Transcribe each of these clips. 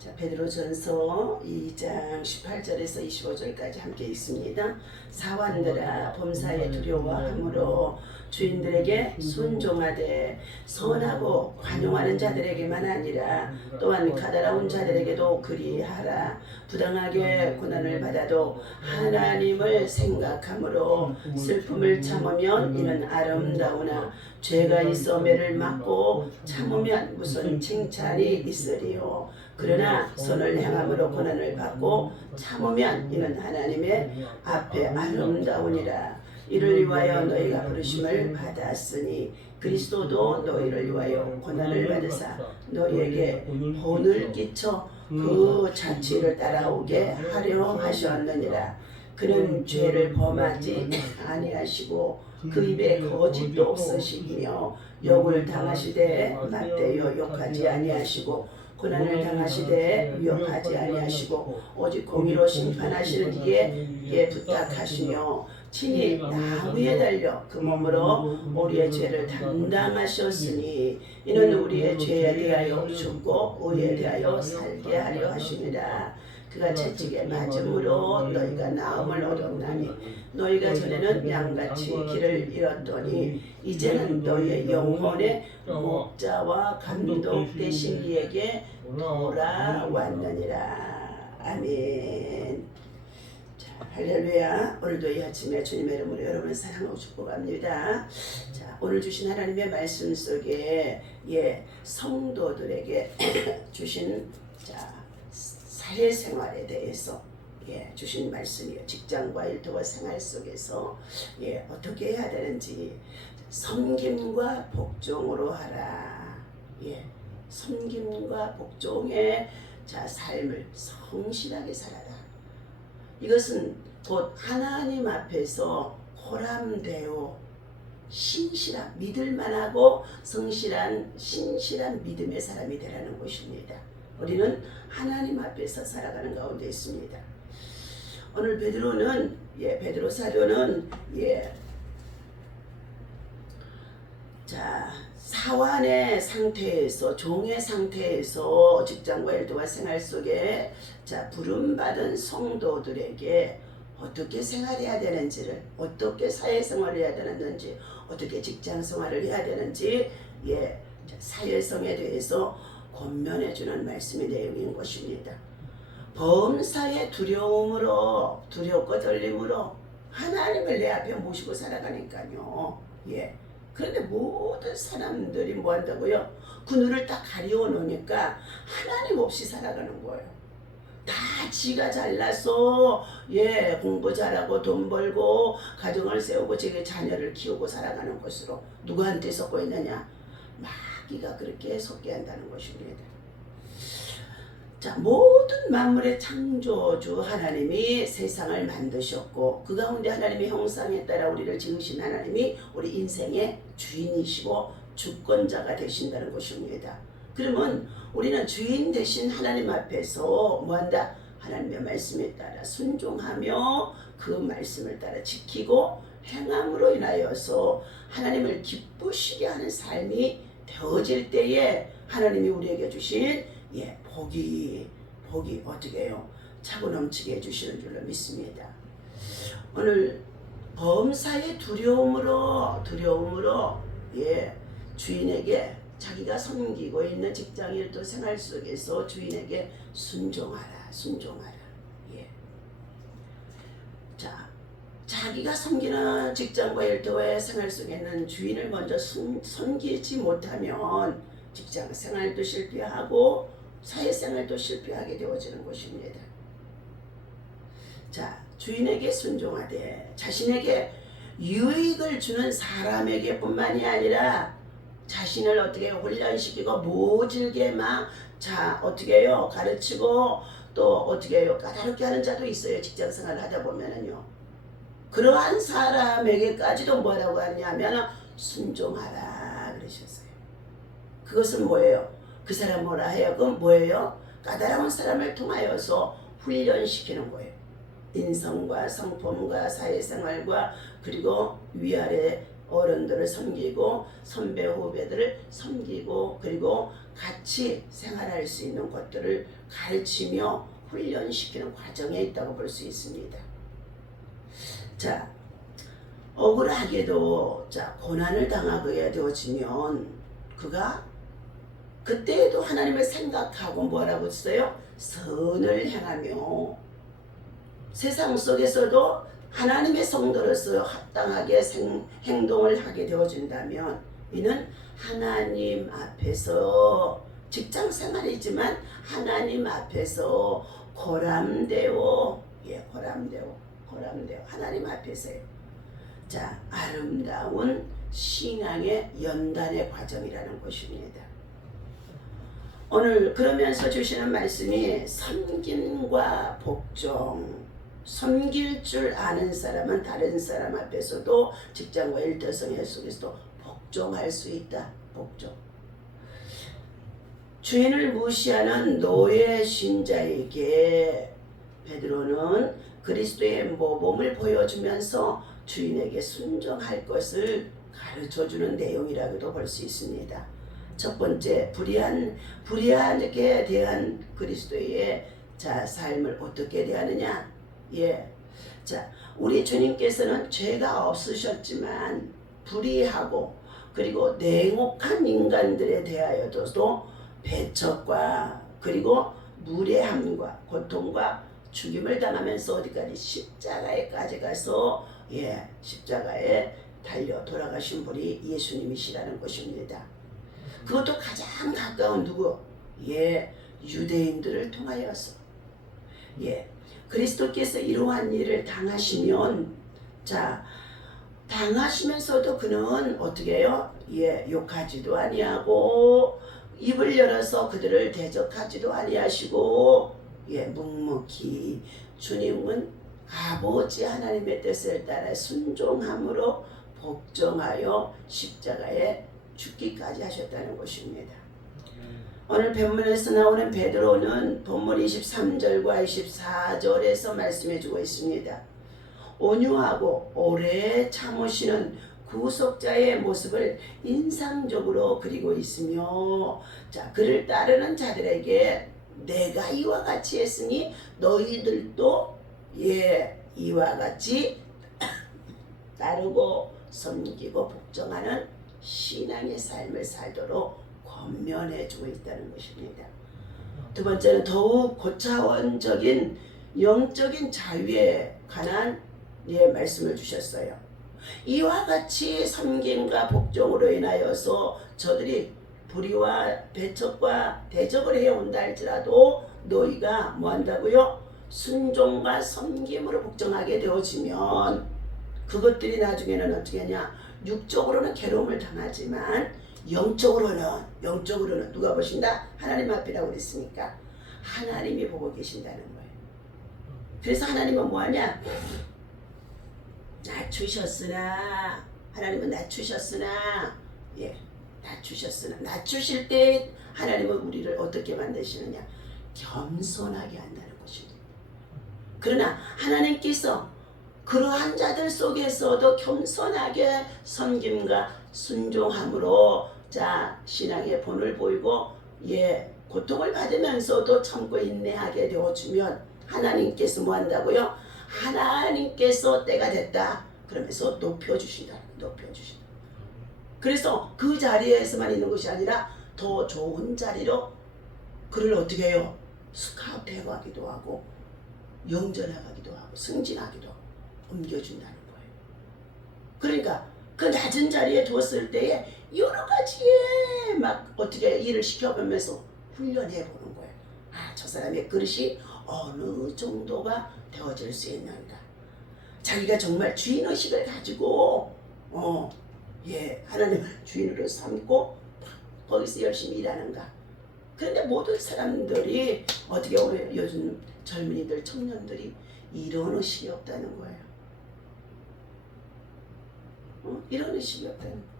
자, 베드로전서 2장 18절에서 25절까지 함께 읽습니다. 사환들아 범사에 두려워함으로 주인들에게 순종하되 선하고 관용하는 자들에게만 아니라 또한 가다로운 자들에게도 그리하라. 부당하게 고난을 받아도 하나님을 생각함으로 슬픔을 참으면 이는 아름다우나 죄가 있어 매를 맞고 참으면 무슨 칭찬이 있으리요. 그러나 선을 행함으로 고난을 받고 참으면 이는 하나님의 앞에 아름다우니라. 이를 위하여 너희가 부르심을 받았으니 그리스도도 너희를 위하여 고난을 받으사 너희에게 본을 끼쳐 그 자취를 따라오게 하려 하셨느니라. 그는 죄를 범하지 아니하시고 그 입에 거짓도 없으시며 욕을 당하시되 맞대어 욕하지 아니하시고 고난을 당하시되 위협하지 아니하시고 오직 공의로 심판하시는 이에 부탁하시며 친히 나무에 달려 그 몸으로 우리의 죄를 담당하셨으니 이는 우리의 죄에 대하여 죽고 의에 대하여 살게 하려 하십니다. 그가 채찍에 맞음으로 너희가 나음을 얻었나니 너희가 전에는 양같이 길을 잃었더니 이제는 너희의 영혼의 목자와 감독 되신 이에게 돌아왔느니라. 아멘. 자, 할렐루야. 오늘도 이 아침에 주님의 이름으로 여러분을 사랑하고 축복합니다. 자, 오늘 주신 하나님의 말씀 속에 성도들에게 주신 사회생활에 대해서 주신 말씀이요. 직장과 일터와 생활 속에서 어떻게 해야 되는지 섬김과 복종으로 하라. 섬김과 복종의 삶을 성실하게 살아라. 이것은 곧 하나님 앞에서 호람되어 신실한 믿을만하고 성실한 신실한 믿음의 사람이 되라는 것입니다. 우리는 하나님 앞에서 살아가는 가운데 있습니다. 오늘 베드로는 베드로 사도는 사환의 상태에서 종의 상태에서 직장과 일터와 생활 속에 부름받은 성도들에게 어떻게 생활해야 되는지를, 어떻게 사회생활을 해야 되는지, 어떻게 직장생활을 해야 되는지 사회성에 대해서 권면해주는 말씀의 내용인 것입니다. 범사의 두려움으로, 두렵고 떨림으로 하나님을 내 앞에 모시고 살아가니까요. 그런데 모든 사람들이 뭐 한다고요? 그 눈을 딱 가리워 놓으니까 하나님 없이 살아가는 거예요. 다 지가 잘나서 공부 잘하고 돈 벌고 가정을 세우고 자기 자녀를 키우고 살아가는 것으로 누구한테 섞고 있느냐? 마귀가 그렇게 섞게 한다는 것입니다. 모든 만물의 창조주 하나님이 세상을 만드셨고 그 가운데 하나님의 형상에 따라 우리를 지으신 하나님이 우리 인생의 주인이시고 주권자가 되신다는 것입니다. 그러면 우리는 주인 되신 하나님 앞에서 뭐한다? 하나님의 말씀에 따라 순종하며 그 말씀을 따라 지키고 행함으로 인하여서 하나님을 기쁘시게 하는 삶이 되어질 때에 하나님이 우리에게 주신 복이 어떻게 해요? 차고 넘치게 해주시는 줄로 믿습니다. 오늘 범사의 두려움으로 주인에게 자기가 섬기고 있는 직장 일도 생활 속에서 주인에게 순종하라. 자기가 섬기는 직장과 일터의 생활 속에는 주인을 먼저 섬기지 못하면 직장 생활도 실패하고 사회생활도 실패하게 되어지는 것입니다. 주인에게 순종하되 자신에게 유익을 주는 사람에게 뿐만이 아니라 자신을 어떻게 훈련시키고 모질게 어떻게 해요? 가르치고 또 어떻게 해요? 까다롭게 하는 자도 있어요. 직장생활을 하다 보면은요. 그러한 사람에게까지도 뭐라고 하냐면 순종하라 그러셨어요. 그것은 뭐예요? 그 사람 뭐라 하여금 뭐예요? 까다로운 사람을 통하여서 훈련시키는 거예요. 인성과 성품과 사회생활과 그리고 위아래 어른들을 섬기고 선배 후배들을 섬기고 그리고 같이 생활할 수 있는 것들을 가르치며 훈련시키는 과정에 있다고 볼 수 있습니다. 자, 억울하게도 고난을 당하게 되어지면 그가 그때에도 하나님을 생각하고 뭐라고 했어요? 선을 행하며 세상 속에서도 하나님의 성도로서 합당하게 행동을 하게 되어진다면 이는 하나님 앞에서 직장 생활이지만 하나님 앞에서 고람되어 고람되어 하나님 앞에서요. 자, 아름다운 신앙의 연단의 과정이라는 것입니다. 오늘 그러면서 주시는 말씀이 섬김과 복종. 섬길 줄 아는 사람은 다른 사람 앞에서도 직장과 일터성 속에서도 복종할 수 있다. 복종. 주인을 무시하는 노예 신자에게 베드로는 그리스도의 모범을 보여주면서 주인에게 순종할 것을 가르쳐주는 내용이라고도 볼 수 있습니다. 첫 번째, 불의하게 대한 그리스도의 삶을 어떻게 대하느냐? 자, 우리 주님께서는 죄가 없으셨지만 불의하고 그리고 냉혹한 인간들에 대하여도 배척과 그리고 무례함과 고통과 죽임을 당하면서 어디까지 십자가에까지 가서 십자가에 달려 돌아가신 분이 예수님이시라는 것입니다. 그것도 가장 가까운 누구? 유대인들을 통하여서 그리스도께서 이러한 일을 당하시면 당하시면서도 그는 어떻게 해요? 욕하지도 아니하고 입을 열어서 그들을 대적하지도 아니하시고 묵묵히 주님은 아버지 하나님의 뜻을 따라 순종함으로 복종하여 십자가에 죽기까지 하셨다는 것입니다. 오늘 본문에서 나오는 베드로는 본문 23절과 24절에서 말씀해주고 있습니다. 온유하고 오래 참으시는 구속자의 모습을 인상적으로 그리고 있으며 그를 따르는 자들에게 내가 이와 같이 했으니 너희들도 이와 같이 따르고 섬기고 복종하는 신앙의 삶을 살도록 권면해주고 있다는 것입니다. 두 번째는 더욱 고차원적인 영적인 자유에 관한 말씀을 주셨어요. 이와 같이 섬김과 복종으로 인하여서 저들이 불의와 배척과 대적을 해온다 할지라도 너희가 뭐한다고요? 순종과 섬김으로 복종하게 되어지면 그것들이 나중에는 어떻게 하냐? 육적으로는 괴로움을 당하지만 영적으로는 누가 보신다? 하나님 앞이라고 그랬으니까 하나님이 보고 계신다는 거예요. 그래서 하나님은 뭐하냐? 하나님은 낮추셨으나 낮추실 때 하나님은 우리를 어떻게 만드시느냐? 겸손하게 한다는 것입니다. 그러나 하나님께서 그러한 자들 속에서도 겸손하게 섬김과 순종함으로 신앙의 본을 보이고 고통을 받으면서도 참고 인내하게 되어주면 하나님께서 뭐한다고요? 하나님께서 때가 됐다 그러면서 높여주신다. 그래서 그 자리에서만 있는 것이 아니라 더 좋은 자리로 그를 어떻게 해요? 스카우트 해가기도 하고 영전해가기도 하고 승진하기도 하고 옮겨준다는 거예요. 그러니까 그 낮은 자리에 두었을 때에 여러 가지의 막 어떻게 일을 시켜보면서 훈련해 보는 거예요. 저 사람의 그릇이 어느 정도가 되어질 수 있는가. 자기가 정말 주인의식을 가지고 하나님을 주인으로 삼고 거기서 열심히 일하는가. 그런데 모든 사람들이 어떻게 오늘 요즘 젊은이들 청년들이 이런 의식이 없다는 거예요. 이런 의식이 없다는 거예요.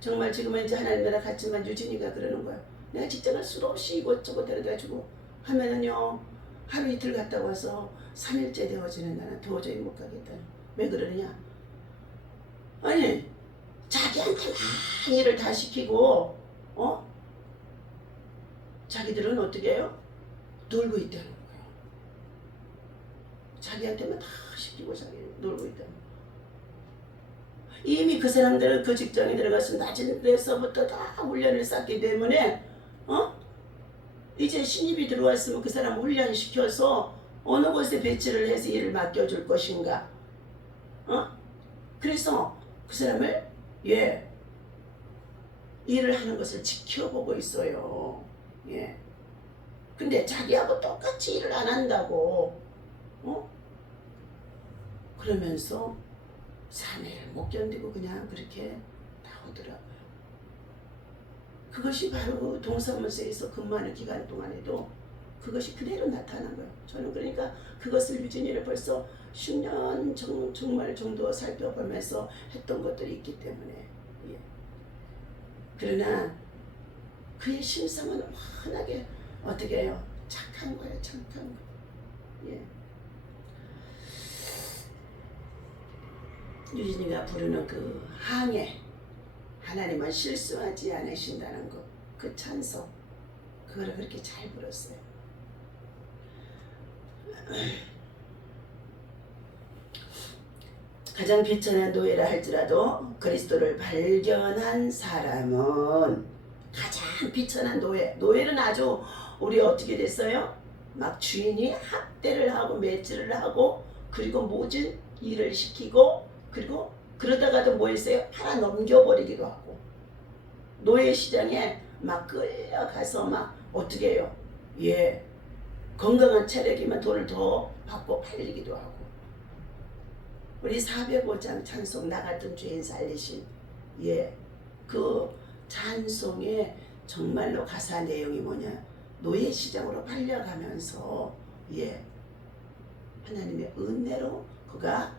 정말 지금은 이제 하나님 나라 갔지만 유진이가 그러는 거야. 내가 직장을 수도 없이 이것저것 데려다주고 하면은요 하루 이틀 갔다 와서 3일째 되어지는 나는 도저히 못 가겠다는. 왜 그러느냐? 아니 자기한테 많은 일을 다 시키고 자기들은 어떻게 해요? 놀고 있다는 거예요. 자기한테만 다 시키고 자기 놀고 있다는 거예요. 이미 그 사람들은 그 직장에 들어가서 낮은 데서부터 다 훈련을 쌓기 때문에 이제 신입이 들어왔으면 그 사람 훈련시켜서 어느 곳에 배치를 해서 일을 맡겨줄 것인가. 그래서 그 사람을 일을 하는 것을 지켜보고 있어요. 근데 자기하고 똑같이 일을 안 한다고 그러면서 3일 못 견디고 그냥 그렇게 나오더라고요. 그것이 바로 동사무소에서 근무하는 기간 동안에도 그것이 그대로 나타난 거예요. 저는 그러니까 그것을 유진이를 벌써 10년 정말 정도 살펴보면서 했던 것들이 있기 때문에 그러나 그의 심성은 워낙에 어떻게 해요? 착한 거예요. 착한 거. 유진이가 부르는 그 항해, 하나님은 실수하지 않으신다는 것, 그 찬송, 그거를 그렇게 잘 불었어요. 가장 비천한 노예라 할지라도 그리스도를 발견한 사람은 가장 비천한 노예는 아주 우리 어떻게 됐어요? 막 주인이 학대를 하고 매질을 하고 그리고 모든 일을 시키고 그리고 그러다가도 뭐 했어요? 팔아 넘겨버리기도 하고 노예 시장에 막 끌려가서 막 어떻게 해요? 건강한 체력이면 돈을 더 받고 팔리기도 하고 우리 405장 찬송 나 같은 죄인 살리신 그 찬송의 정말로 가사 내용이 뭐냐? 노예 시장으로 팔려가면서 하나님의 은혜로 그가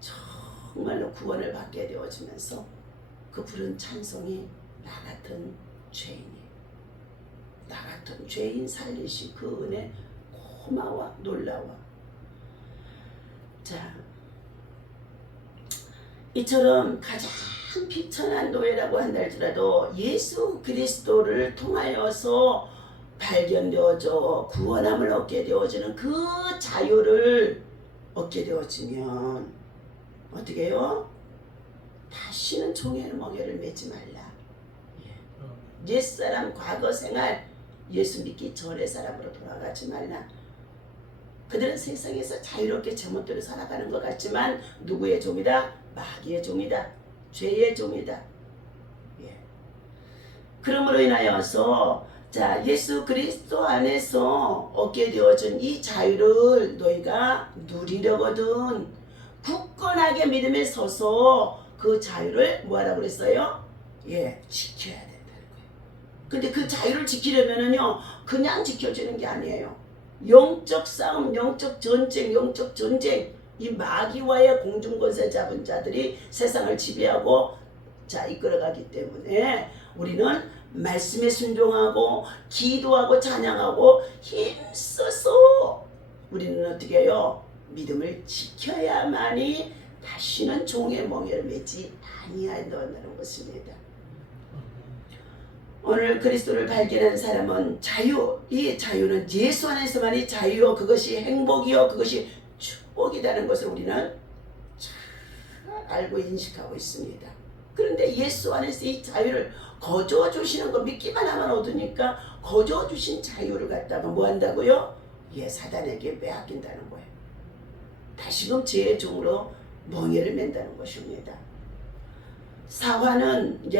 정말로 구원을 받게 되어지면서 그 부른 찬송이 나 같은 죄인이 나 같은 죄인 살리신 그 은혜 고마워 놀라워. 자, 이처럼 가장 비천한 노예라고 한달지라도 예수 그리스도를 통하여서 발견되어져 구원함을 얻게 되어지는 그 자유를 얻게 되어지면 어떻게 해요? 다시는 종의 멍에를 매지 말라. 옛사람 과거 생활 예수 믿기 전의 사람으로 돌아가지 말라. 그들은 세상에서 자유롭게 제멋대로 살아가는 것 같지만 누구의 종이다? 마귀의 종이다. 죄의 종이다. 그러므로 인하여서 자 예수 그리스도 안에서 얻게 되어진 이 자유를 너희가 누리려거든 굳건하게 믿음에 서서 그 자유를 뭐하라고 그랬어요? 지켜야 된다는 거예요. 근데 그 자유를 지키려면은요 그냥 지켜지는 게 아니에요. 영적 싸움, 영적 전쟁, 이 마귀와의 공중권세 잡은 자들이 세상을 지배하고 이끌어가기 때문에 우리는 말씀에 순종하고 기도하고 찬양하고 힘써서 우리는 어떻게 해요? 믿음을 지켜야만이 다시는 종의 멍에를 매지 아니한다는 것입니다. 오늘 그리스도를 발견한 사람은 이 자유는 예수 안에서만이 자유요 그것이 행복이요 그것이 축복이라는 것을 우리는 잘 알고 인식하고 있습니다. 그런데 예수 안에서 이 자유를 거저 주시는 거 믿기만 하면 얻으니까 거저 주신 자유를 갖다가 뭐 한다고요? 사단에게 빼앗긴다는 거예요. 다시금 죄의 종으로 멍에를 맨다는 것입니다. 사화는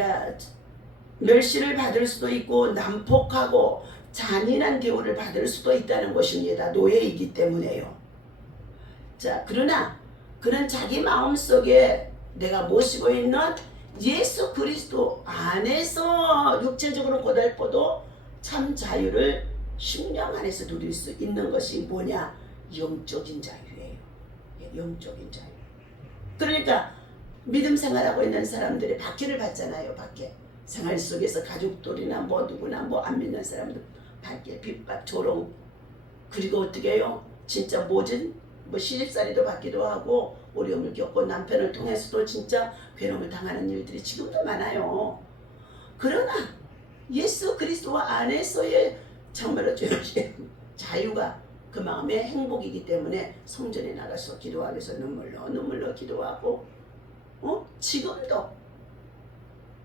멸시를 받을 수도 있고 난폭하고 잔인한 대우를 받을 수도 있다는 것입니다. 노예이기 때문에요. 자, 그러나 그는 자기 마음속에 내가 모시고 있는 예수 그리스도 안에서 육체적으로 고달퍼도 참 자유를 심령 안에서 누릴 수 있는 것이 뭐냐? 영적인 자유예요. 영적인 자유. 그러니까 믿음 생활하고 있는 사람들이 박해를 받잖아요. 박해. 생활 속에서 가족들이나 누구나 안 믿는 사람들 박해, 핍박, 조롱. 그리고 어떻게 해요? 진짜 모진 시집살이도 받기도 하고 어려움을 겪고 남편을 통해서도 진짜 괴로움을 당하는 일들이 지금도 많아요. 그러나 예수 그리스도 안에서의 정말로 자유가 그 마음의 행복이기 때문에 성전에 나가서 기도하기 위해서 눈물로 기도하고 지금도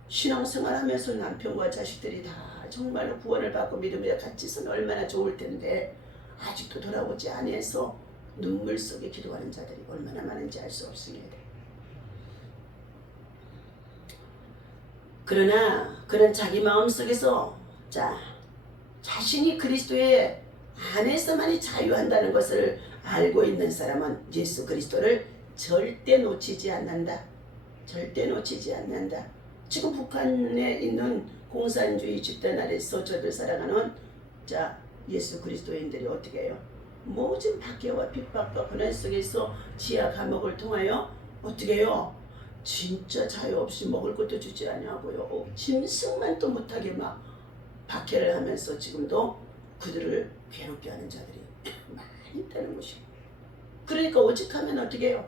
신앙생활하면서 남편과 자식들이 다 정말로 구원을 받고 믿음에 같이 있으면 얼마나 좋을 텐데 아직도 돌아오지 않아서 눈물 속에 기도하는 자들이 얼마나 많은지 알 수 없습니다. 그러나 그는 자기 마음속에서 자신이 그리스도의 안에서만이 자유한다는 것을 알고 있는 사람은 예수 그리스도를 절대 놓치지 않는다. 절대 놓치지 않는다. 지금 북한에 있는 공산주의 집단 아래서 저들 살아가는 예수 그리스도인들이 어떻게 해요? 모든 박해와 핍박과 고난 속에서 지하 감옥을 통하여 어떻게 해요? 진짜 자유 없이 먹을 것도 주지 않냐고요. 짐승만 또 못하게 막 박해를 하면서 지금도 그들을 괴롭게 하는 자들이 많이 있다는 것이에요. 그러니까 오직하면 어떻게 해요?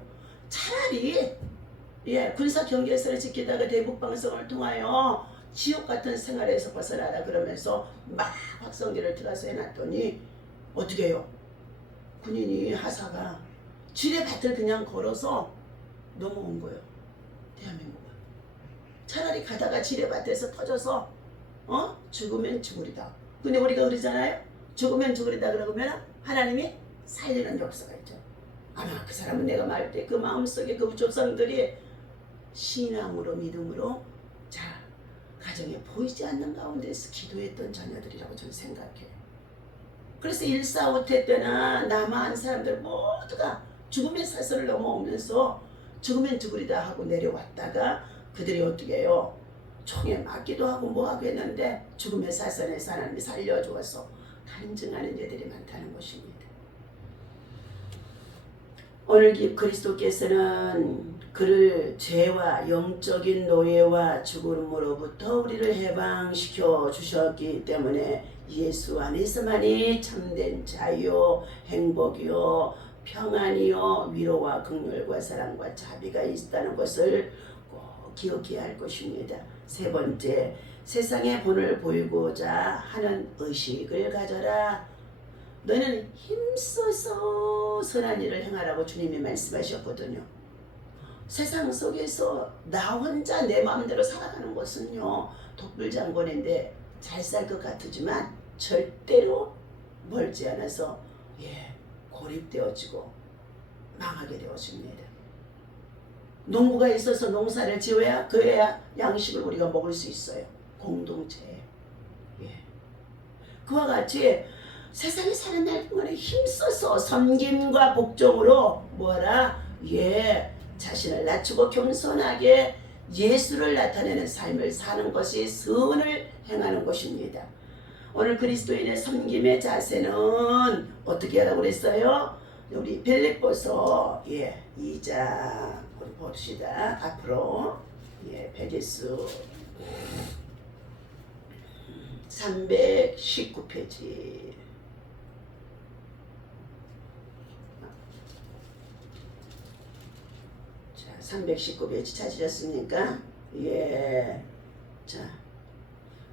차라리 군사 경계선을 지키다가 대북방송을 통하여 지옥 같은 생활에서 벗어나라 그러면서 막 확성기를 들어서 해놨더니 어떻게 해요? 군인이 하사가 지뢰밭을 그냥 걸어서 넘어온 거예요. 대한민국은. 차라리 가다가 지뢰밭에서 터져서 죽으면 죽으리다. 근데 우리가 그러잖아요. 죽으면 죽으리다 그러면 하나님이 살리는 역사가 있죠. 아마 그 사람은 내가 말할 때 그 마음속에 그 조상들이 신앙으로 믿음으로 가정에 보이지 않는 가운데서 기도했던 자녀들이라고 저는 생각해요. 그래서 1.4.5태 때나 남한 사람들 모두가 죽음의 사슬을 넘어오면서 죽으면 죽으리다 하고 내려왔다가 그들이 어떻게 해요? 총에 맞기도 하고 뭐하고 했는데 죽음의 사슬에서 하나님이 살려주어서 간증하는 자들이 많다는 것입니다. 오늘 그리스도께서는 그를 죄와 영적인 노예와 죽음으로부터 우리를 해방시켜 주셨기 때문에 예수 안에서만이 참된 자유, 행복이요, 평안이요, 위로와 긍휼과 사랑과 자비가 있다는 것을 꼭 기억해야 할 것입니다. 세 번째, 세상의 본을 보이고자 하는 의식을 가져라. 너는 힘써서 선한 일을 행하라고 주님이 말씀하셨거든요. 세상 속에서 나 혼자 내 마음대로 살아가는 것은요, 독불장군인데 잘 살 것 같지만 절대로 멀지 않아서 고립되어지고 망하게 되어집니다. 농부가 있어서 농사를 지어야 그래야 양식을 우리가 먹을 수 있어요. 공동체예요. 그와 같이 세상에 사는 날 동안에 힘써서 섬김과 복종으로 뭐하라? 자신을 낮추고 겸손하게 예수를 나타내는 삶을 사는 것이 선을 행하는 것입니다. 오늘 그리스도인의 섬김의 자세는 어떻게 하라고 그랬어요? 우리 빌립보서 2장 우리 봅시다. 앞으로 페이지수 319페이지. 자, 319페이지 찾으셨습니까? 자,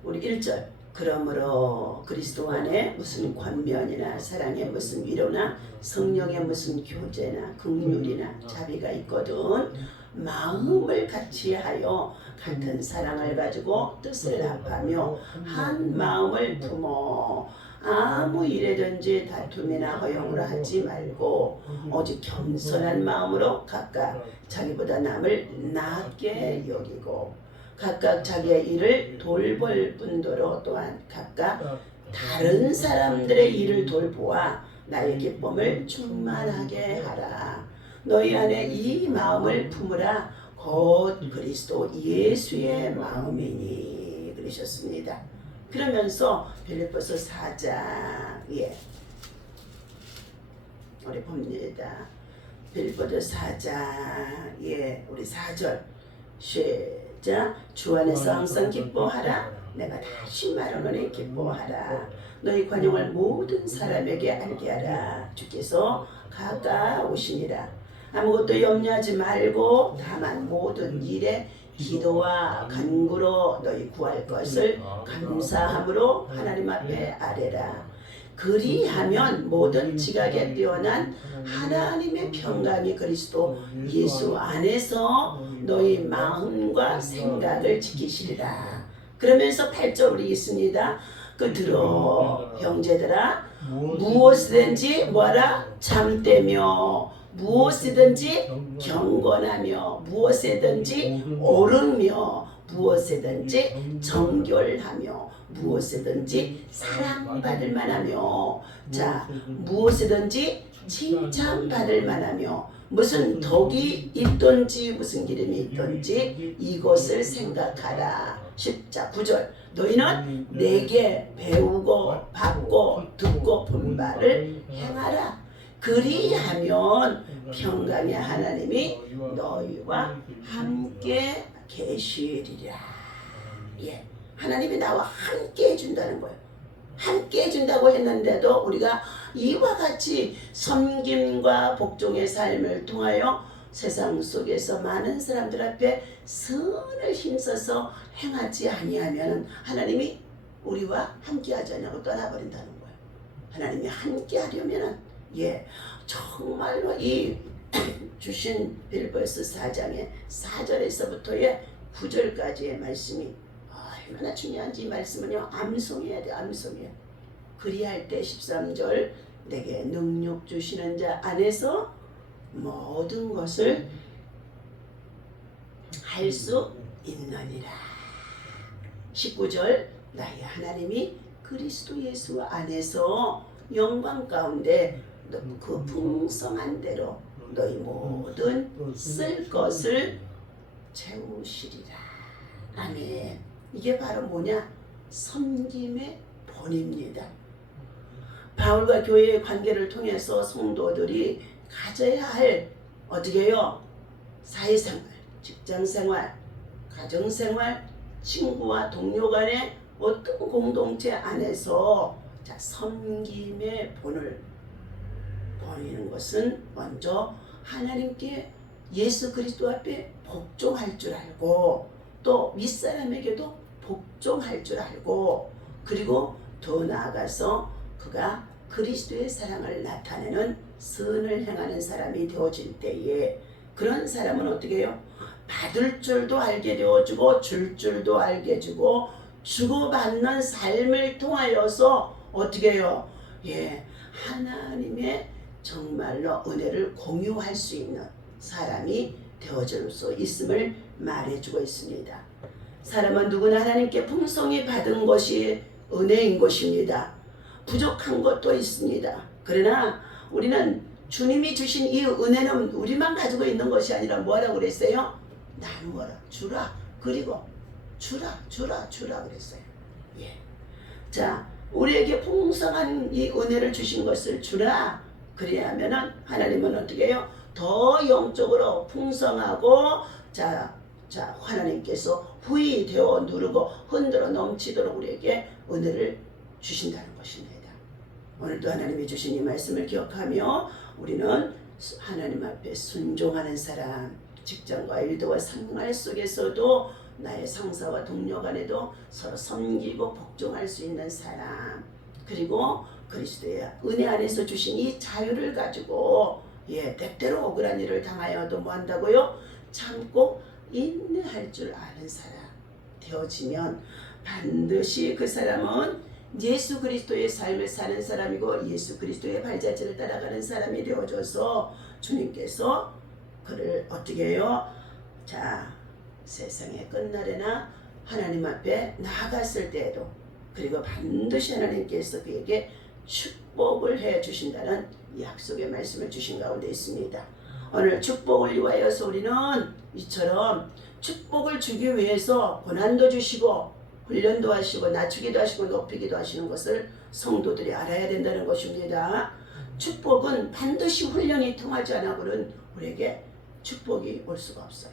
우리 1절. 그러므로 그리스도 안에 무슨 권면이나 사랑에 무슨 위로나 성령의 무슨 교제나 긍휼이나 자비가 있거든 마음을 같이하여 같은 사랑을 가지고 뜻을 합하며 한 마음을 품어 아무 일에든지 다툼이나 허용을 하지 말고 오직 겸손한 마음으로 각각 자기보다 남을 낮게 여기고 각각 자기의 일을 돌볼 뿐더러 또한 각각 다른 사람들의 일을 돌보아 나의 기쁨을 충만하게 하라. 너희 안에 이 마음을 품으라. 곧 그리스도 예수의 마음이니 그러셨습니다. 그러면서 빌립보서 4장 우리 봅니다. 빌립보서 4장 우리 4절 시작. 주 안에서 항상 기뻐하라. 내가 다시 말하노니 기뻐하라. 너희 관용을 모든 사람에게 알게 하라. 주께서 가까우시니라. 아무것도 염려하지 말고 다만 모든 일에 기도와 간구로 너희 구할 것을 감사함으로 하나님 앞에 아뢰라. 그리하면 모든 지각에 뛰어난 하나님의 평강이 그리스도 예수 안에서 너희 마음과 생각을 지키시리라. 그러면서 8절이 있습니다. 그 들어 형제들아 무엇이든지 뭐라 잠대며 무엇이든지 경건하며 무엇이든지 옳으며 무엇이든지 정결하며 무엇이든지 사랑받을 만하며 자 무엇이든지 칭찬받을 만하며 무슨 덕이 있든지 무슨 기름이 있든지 이것을 생각하라. 10자 9절 너희는 내게 배우고 받고 듣고 본 바를 행하라. 그리하면 평강의 하나님이 너희와 함께 계시리라. 예, 하나님이 나와 함께 해준다는 거예요. 함께 해준다고 했는데도 우리가 이와 같이 섬김과 복종의 삶을 통하여 세상 속에서 많은 사람들 앞에 선을 힘써서 행하지 아니하면 하나님이 우리와 함께 하지 않냐고 떠나버린다는 거예요. 하나님이 함께 하려면 정말로 이 주신 빌보스 4장의 4절에서부터의 9절까지의 말씀이 얼마나 중요한지 이 말씀은요 암송해야 돼. 암송해요. 그리할 때 13절 내게 능력 주시는 자 안에서 모든 것을 할 수 있느니라. 19절 나의 하나님이 그리스도 예수 안에서 영광 가운데 그 풍성한 대로 너희 모든 쓸 것을 채우시리라. 아멘. 이게 바로 뭐냐? 섬김의 본입니다. 바울과 교회의 관계를 통해서 성도들이 가져야 할 어떻게 해요? 사회생활, 직장생활, 가정생활, 친구와 동료 간의 어떤 공동체 안에서 섬김의 본을 보이는 것은 먼저 하나님께 예수 그리스도 앞에 복종할 줄 알고 또 윗사람에게도 복종할 줄 알고 그리고 더 나아가서 그가 그리스도의 사랑을 나타내는 선을 행하는 사람이 되어질 때에 그런 사람은 어떻게 해요? 받을 줄도 알게 되어주고 줄 줄도 알게 주고 주고받는 삶을 통하여서 어떻게 해요? 하나님의 정말로 은혜를 공유할 수 있는 사람이 되어줄 수 있음을 말해주고 있습니다. 사람은 누구나 하나님께 풍성히 받은 것이 은혜인 것입니다. 부족한 것도 있습니다. 그러나 우리는 주님이 주신 이 은혜는 우리만 가지고 있는 것이 아니라 뭐라고 그랬어요? 나누어라, 주라, 그리고 주라 그랬어요. 자, 우리에게 풍성한 이 은혜를 주신 것을 주라. 그래야면은 하나님은 어떻게 해요? 더 영적으로 풍성하고 하나님께서 후히 되어 누르고 흔들어 넘치도록 우리에게 은혜를 주신다는 것입니다. 오늘도 하나님이 주신 이 말씀을 기억하며 우리는 하나님 앞에 순종하는 사람, 직장과 일도와 생활 속에서도 나의 상사와 동료 간에도 서로 섬기고 복종할 수 있는 사람, 그리고 그리스도의 은혜 안에서 주신 이 자유를 가지고 때때로 억울한 일을 당하여도 뭐 한다고요? 참고 인내할 줄 아는 사람 되어지면 반드시 그 사람은 예수 그리스도의 삶을 사는 사람이고 예수 그리스도의 발자취를 따라가는 사람이 되어져서 주님께서 그를 어떻게 해요? 세상의 끝날에나 하나님 앞에 나아갔을 때에도 그리고 반드시 하나님께서 그에게 축복을 해 주신다는 약속의 말씀을 주신 가운데 있습니다. 오늘 축복을 위하여서 우리는 이처럼 축복을 주기 위해서 고난도 주시고 훈련도 하시고 낮추기도 하시고 높이기도 하시는 것을 성도들이 알아야 된다는 것입니다. 축복은 반드시 훈련이 통하지 않고는 우리에게 축복이 올 수가 없어요.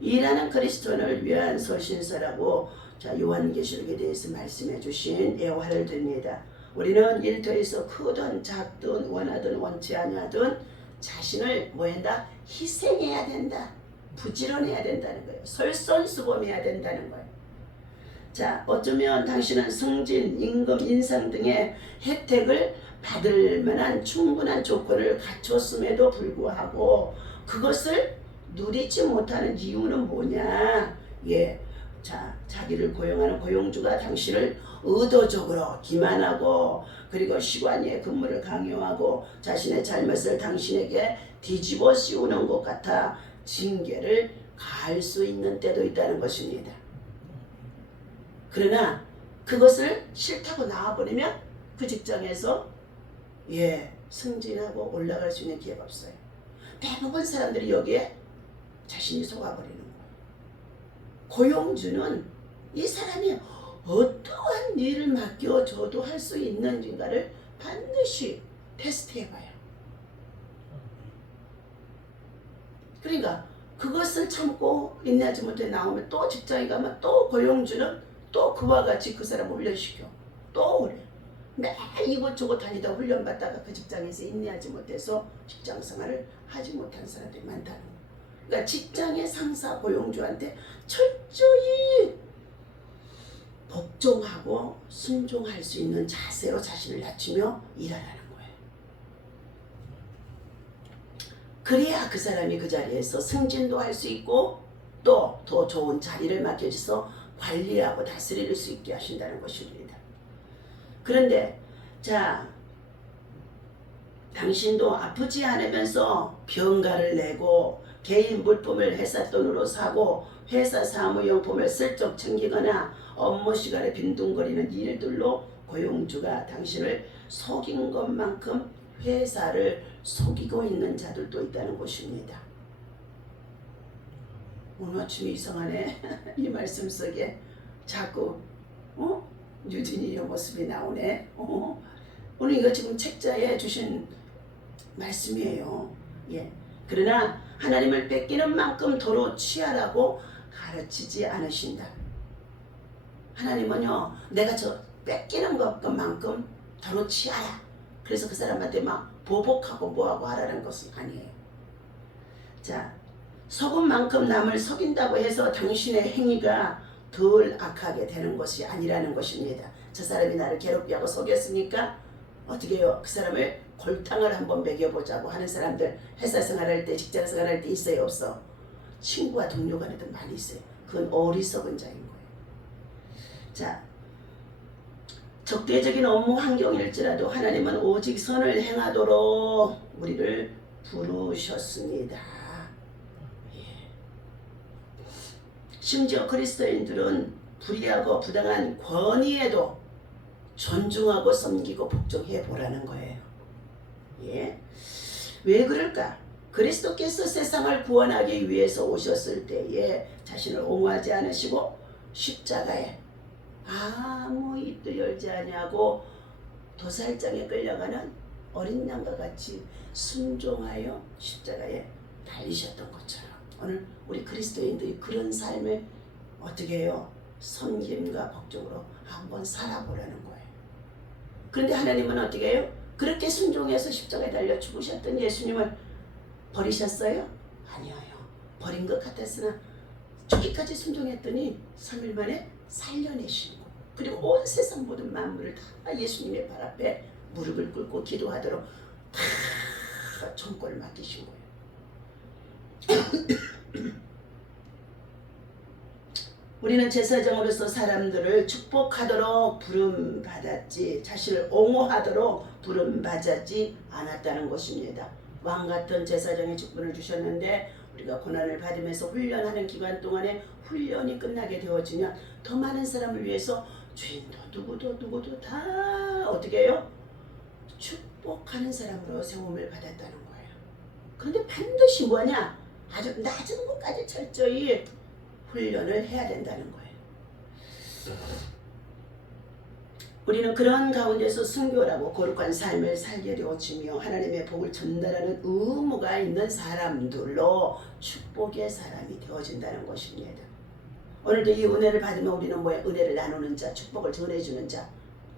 일하는 그리스도인을 위한 서신서라고 요한계시록에 대해서 말씀해 주신 예화를 드립니다. 우리는 일터에서 크든 작든 원하든 원치 아니하든 자신을 뭐 한다? 희생해야 된다. 부지런해야 된다는 거예요. 솔선수범해야 된다는 거예요. 자, 어쩌면 당신은 승진, 임금, 인상 등의 혜택을 받을 만한 충분한 조건을 갖췄음에도 불구하고 그것을 누리지 못하는 이유는 뭐냐? 예. 자, 자기를 고용하는 고용주가 당신을 의도적으로 기만하고 그리고 시관위의 근무를 강요하고 자신의 잘못을 당신에게 뒤집어 씌우는 것 같아 징계를 가할 수 있는 때도 있다는 것입니다. 그러나 그것을 싫다고 나와버리면 그 직장에서 승진하고 올라갈 수 있는 기회가 없어요. 대부분 사람들이 여기에 자신이 속아버리는 거예요. 고용주는 이 사람이 어떠한 일을 맡겨줘도 할 수 있는지인가를 반드시 테스트해봐요. 그러니까 그것을 참고 인내하지 못해 나오면 또 직장에 가면 또 고용주는 또 그와 같이 그 사람 훈련시켜. 또 그래. 매일 이곳저곳 다니다 훈련받다가 그 직장에서 인내하지 못해서 직장생활을 하지 못한 사람들이 많다는 거예요. 그러니까 직장의 상사 고용주한테 철저히 복종하고 순종할 수 있는 자세로 자신을 낮추며 일하라는 거예요. 그래야 그 사람이 그 자리에서 승진도 할 수 있고 또 더 좋은 자리를 맡겨줘서 관리하고 다스릴 수 있게 하신다는 것입니다. 그런데 자, 당신도 아프지 않으면서 병가를 내고 개인 물품을 회사 돈으로 사고 회사 사무용품을 슬쩍 챙기거나 업무 시간에 빈둥거리는 일들로 고용주가 당신을 속인 것만큼 회사를 속이고 있는 자들도 있다는 것입니다. 오늘 아침에 이상하네. 이 말씀 속에 자꾸 유진이의 모습이 나오네. 오늘 이거 지금 책자에 주신 말씀이에요. 예. 그러나 하나님을 뺏기는 만큼 도로 취하라고 가르치지 않으신다. 하나님은요, 내가 저 뺏기는 것만큼 도로 취하라. 그래서 그 사람한테 막 보복하고 뭐하고 하라는 것은 아니에요. 자, 속은 만큼 남을 속인다고 해서 당신의 행위가 덜 악하게 되는 것이 아니라는 것입니다. 저 사람이 나를 괴롭게 하고 속였으니까 어떻게 해요? 그 사람을 골탕을 한번 먹여보자고 하는 사람들 회사 생활할 때 직장 생활할 때 있어요? 없어? 친구와 동료 간에도 많이 있어요. 그건 어리석은 자인 거예요. 자, 적대적인 업무 환경일지라도 하나님은 오직 선을 행하도록 우리를 부르셨습니다. 심지어 그리스도인들은 불의하고 부당한 권위에도 존중하고 섬기고 복종해 보라는 거예요. 예. 왜 그럴까? 그리스도께서 세상을 구원하기 위해서 오셨을 때에 자신을 옹호하지 않으시고 십자가에 아무 입도 열지 아니하고 도살장에 끌려가는 어린 양과 같이 순종하여 십자가에 달리셨던 것처럼 오늘 우리 그리스도인들이 그런 삶을 어떻게 해요? 섬김과 복종으로 한번 살아보라는 거예요. 그런데 하나님은 어떻게 해요? 그렇게 순종해서 십자가에 달려 죽으셨던 예수님을 버리셨어요? 아니에요. 버린 것 같았으나 저기까지 순종했더니 3일 만에 살려내신 거예요. 그리고 온 세상 모든 만물을 다 예수님의 발 앞에 무릎을 꿇고 기도하도록 다 총권을 맡기신 거예요. 우리는 제사장으로서 사람들을 축복하도록 부름받았지 자신을 옹호하도록 부름받지 않았다는 것입니다. 왕같은 제사장의 직분을 주셨는데 우리가 고난을 받으면서 훈련하는 기간 동안에 훈련이 끝나게 되어지면 더 많은 사람을 위해서 주인도 누구도 다 어떻게 해요? 축복하는 사람으로 세움을 받았다는 거예요. 그런데 반드시 뭐냐? 아주 낮은 곳까지 철저히 훈련을 해야 된다는 거예요. 우리는 그런 가운데서 순결하고 거룩한 삶을 살게 되어지며 하나님의 복을 전달하는 의무가 있는 사람들로 축복의 사람이 되어진다는 것입니다. 오늘도 이 은혜를 받으면 우리는 뭐예요? 은혜를 나누는 자, 축복을 전해주는 자,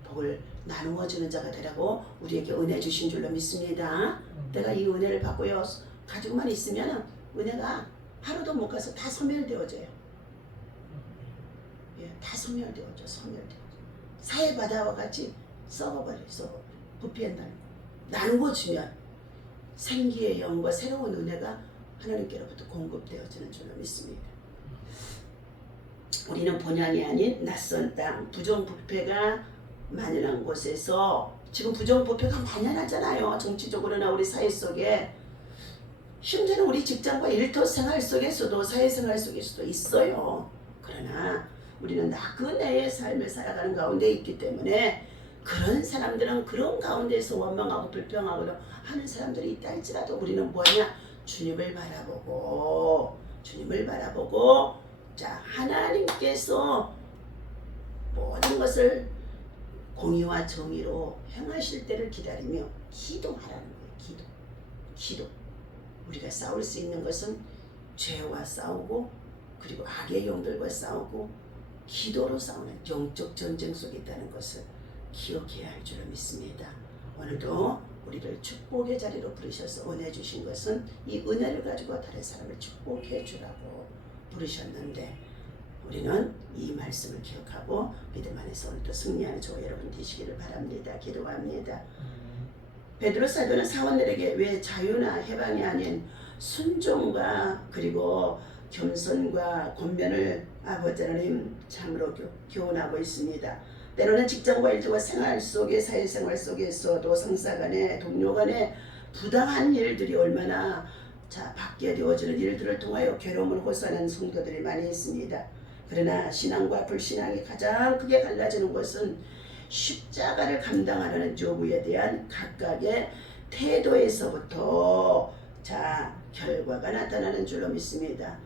복을 나누어주는 자가 되라고 우리에게 은혜 주신 줄로 믿습니다. 내가 이 은혜를 받고요 가지고만 있으면 은혜가 하루도 못 가서 다 소멸되어져요. 예, 다 소멸되어져. 사해 바다와 같이 썩어버려. 부패한다는 거. 나누어 주면 생기의 영과 새로운 은혜가 하나님께로부터 공급되어지는 줄로 믿습니다. 우리는 본향이 아닌 낯선 땅, 부정부패가 만연한 곳에서, 지금 부정부패가 만연하잖아요. 정치적으로나 우리 사회 속에, 심지어는 우리 직장과 일터 생활 속에서도, 사회생활 속에서도 있어요. 그러나 우리는 나그네의 삶을 살아가는 가운데 있기 때문에 그런 사람들은 그런 가운데서 원망하고 불평하고 하는 사람들이 있다 할지라도 우리는 뭐냐? 주님을 바라보고 자, 하나님께서 모든 것을 공의와 정의로 행하실 때를 기다리며 기도하라는 거예요. 기도. 우리가 싸울 수 있는 것은 죄와 싸우고, 그리고 악의 영들과 싸우고, 기도로 싸우는 영적 전쟁 속에 있다는 것을 기억해야 할 줄을 믿습니다. 오늘도 우리를 축복의 자리로 부르셔서 은혜 주신 것은 이 은혜를 가지고 다른 사람을 축복해 주라고 부르셨는데, 우리는 이 말씀을 기억하고 믿음 안에서 오늘도 승리하는 저와 여러분 되시기를 바랍니다. 기도합니다. 베드로 사도는 사원들에게 왜 자유나 해방이 아닌 순종과 그리고 겸손과 권면을 아버지 하나님 참으로 교훈하고 있습니다. 때로는 직장과 일터와 생활 속에, 사회생활 속에서도 상사간에, 동료간에 부당한 일들이 얼마나 받게 되어지는 일들을 통하여 괴로움을 호소하는 성도들이 많이 있습니다. 그러나 신앙과 불신앙이 가장 크게 갈라지는 것은 십자가를 감당하려는 요구에 대한 각각의 태도에서부터 결과가 나타나는 줄로 믿습니다.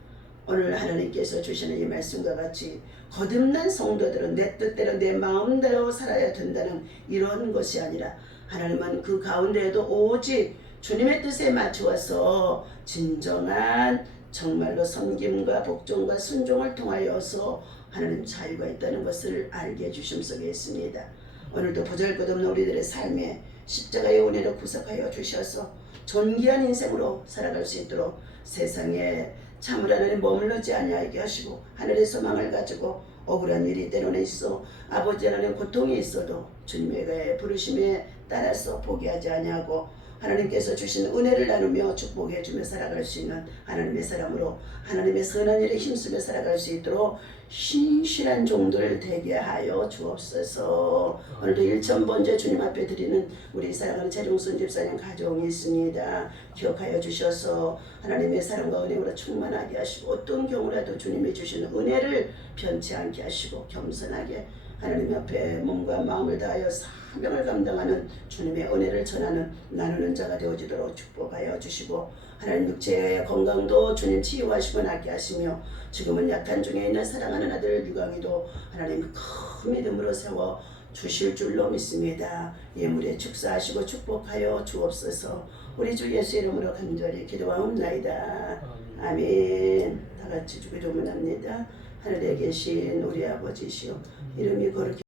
오늘 하나님께서 주시는 이 말씀과 같이 거듭난 성도들은 내 뜻대로 내 마음대로 살아야 된다는 이런 것이 아니라, 하나님은 그 가운데에도 오직 주님의 뜻에 맞추어서 진정한 정말로 섬김과 복종과 순종을 통하여서 하나님 자유가 있다는 것을 알게 해주심속에 있습니다. 오늘도 보잘것없는 우리들의 삶에 십자가의 은혜로 구속하여 주셔서 존귀한 인생으로 살아갈 수 있도록 세상에 참으로 하나님 머물러지 아니하게 하시고, 하늘의 소망을 가지고 억울한 일이 때로는 있어 아버지 하나님 고통이 있어도 주님의 부르심에 따라서 포기하지 아니하고 하나님께서 주신 은혜를 나누며 축복해 주며 살아갈 수 있는 하나님의 사람으로 하나님의 선한 일에 힘쓰며 살아갈 수 있도록 신실한 종들 되게 하여 주옵소서. 오늘도 1,000번째 주님 앞에 드리는 우리 사랑하는 재룡순 집사님 가정이 있습니다. 기억하여 주셔서 하나님의 사랑과 은혜로 충만하게 하시고, 어떤 경우라도 주님이 주시는 은혜를 변치 않게 하시고, 겸손하게 하나님 앞에 몸과 마음을 다하여 사명을 감당하는 주님의 은혜를 전하는 나누는 자가 되어지도록 축복하여 주시고, 하나님 육체의 건강도 주님 치유하시고 낫게 하시며, 지금은 약한 중에 있는 사랑하는 아들 유강이도 하나님 큰 믿음으로 세워 주실 줄로 믿습니다. 예물에 축사하시고 축복하여 주옵소서. 우리 주 예수 이름으로 간절히 기도하옵나이다. 아멘. 다 같이 주기도문합니다. 하늘에 계신 우리 아버지시여, 이름이 거룩히